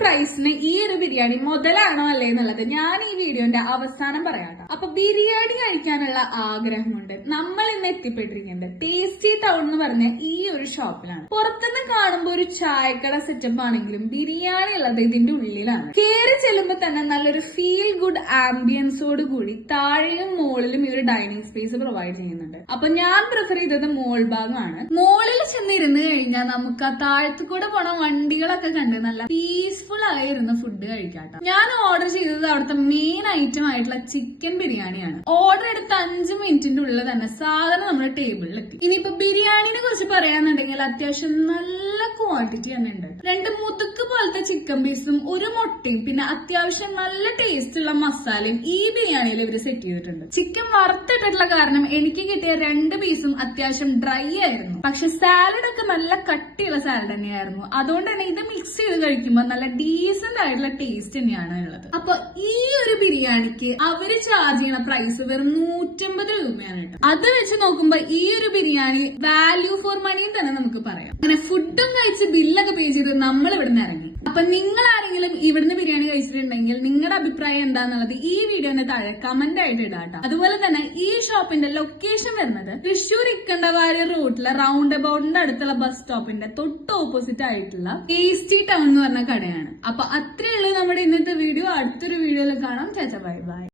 പ്രൈസിന് ഈ ഒരു ബിരിയാണി മുതലാണോ അല്ലേ എന്നുള്ളത് ഞാൻ ഈ വീഡിയോന്റെ അവസാനം പറയാം. അപ്പൊ ബിരിയാണി കഴിക്കാനുള്ള ആഗ്രഹമുണ്ട്. നമ്മൾ ഇന്ന് എത്തിപ്പെട്ടിരിക്കേണ്ടത് ടേസ്റ്റി ടൗൺ എന്ന് പറഞ്ഞ ഈ ഒരു ഷോപ്പിലാണ്. പുറത്തുനിന്ന് കാണുമ്പോൾ ഒരു ചായക്കട സെറ്റപ്പ് ആണെങ്കിലും ബിരിയാണി ഉള്ളത് ഇതിന്റെ ഉള്ളിലാണ്. കയറി ചെല്ലുമ്പോൾ തന്നെ നല്ലൊരു ഫീൽ ഗുഡ് ആംബിയൻസോട് കൂടി താഴെയും മുകളിലും ഈ ഒരു ഡൈനിങ് സ്പേസ് പ്രൊവൈഡ് ചെയ്യുന്നുണ്ട്. അപ്പൊ ഞാൻ പ്രിഫർ ചെയ്തത് മോൾ ഭാഗമാണ്. മോളിൽ ചെന്നിരുന്ന് കഴിഞ്ഞാൽ നമുക്ക് ആ താഴത്തു കൂടെ പോണ വണ്ടികളൊക്കെ കണ്ട് നല്ല പീസ്ഫുൾ ആയിരുന്ന ഫുഡ് കഴിക്കാട്ടോ. ഞാൻ ഓർഡർ ചെയ്തത് അവിടുത്തെ മെയിൻ ഐറ്റം ആയിട്ടുള്ള ചിക്കൻ ബിരിയാണിയാണ്. ഓർഡർ എടുത്ത 5 മിനിറ്റിന്റെ ഉള്ളിൽ തന്നെ സാധനം നമ്മുടെ ടേബിളിൽ എത്തി. ഇനിയിപ്പോ ബിരിയാണിനെ കുറിച്ച് പറയാന്നുണ്ടെങ്കിൽ അത്യാവശ്യം നല്ല ക്വാണ്ടിറ്റി തന്നെ ഉണ്ട്. 2 മുതുക്ക് പോലത്തെ ചിക്കൻ പീസും ഒരു മുട്ടയും പിന്നെ അത്യാവശ്യം നല്ല ടേസ്റ്റ് ഉള്ള മസാലയും ഈ ബിരിയാണിയിൽ ഇവര് സെറ്റ് ചെയ്തിട്ടുണ്ട്. ചിക്കൻ വറുത്തിട്ടുള്ള കാരണം എനിക്ക് കിട്ടിയ 2 പീസും അത്യാവശ്യം ഡ്രൈ ആയിരുന്നു. പക്ഷെ സാലഡ് ഒക്കെ നല്ല കട്ടിയുള്ള സാലഡ് തന്നെയായിരുന്നു. അതുകൊണ്ട് തന്നെ ഇത് മിക്സ് ചെയ്ത് കഴിക്കുമ്പോൾ നല്ല ഡീസന്റ് ആയിട്ടുള്ള ടേസ്റ്റ് തന്നെയാണ് ഉള്ളത്. അപ്പൊ ഈ ഒരു ബിരിയാണിക്ക് അവര് ചാർജ് ചെയ്യുന്ന പ്രൈസ് വെറും 150 രൂപയാണ് കേട്ടോ. അത് വെച്ച് നോക്കുമ്പോ ഈ ഒരു ബിരിയാണി വാല്യൂ ഫോർ മണിയും തന്നെ നമുക്ക് പറയാം. അങ്ങനെ ഫുഡും കഴിച്ച് ബില്ലൊക്കെ പേ ചെയ്ത് നമ്മൾ ഇവിടുന്ന് ഇറങ്ങി. അപ്പൊ നിങ്ങൾ ആരെങ്കിലും ഇവിടുന്ന് ബിരിയാണി കഴിച്ചിട്ടുണ്ടെങ്കിൽ നിങ്ങളുടെ അഭിപ്രായം എന്താന്നുള്ളത് ഈ വീഡിയോന്റെ താഴെ കമന്റ് ആയിട്ട് ഇടാട്ടോ. അതുപോലെ തന്നെ ഈ ഷോപ്പിന്റെ ലൊക്കേഷൻ വരുന്നത് തൃശ്ശൂർ ഇക്കണ്ടവാരി റൂട്ടിലെ റൗണ്ട് അബൌട്ടിന്റെ അടുത്തുള്ള ബസ് സ്റ്റോപ്പിന്റെ തൊട്ട് ഓപ്പോസിറ്റ് ആയിട്ടുള്ള ടേസ്റ്റി ടൗൺ എന്ന് പറഞ്ഞ കടയാണ്. അപ്പൊ അത്രയേ ഉള്ളൂ നമ്മുടെ ഇന്നത്തെ വീഡിയോ. അടുത്തൊരു വീഡിയോയിൽ കാണാം. ചാച്ച ബൈ ബൈ.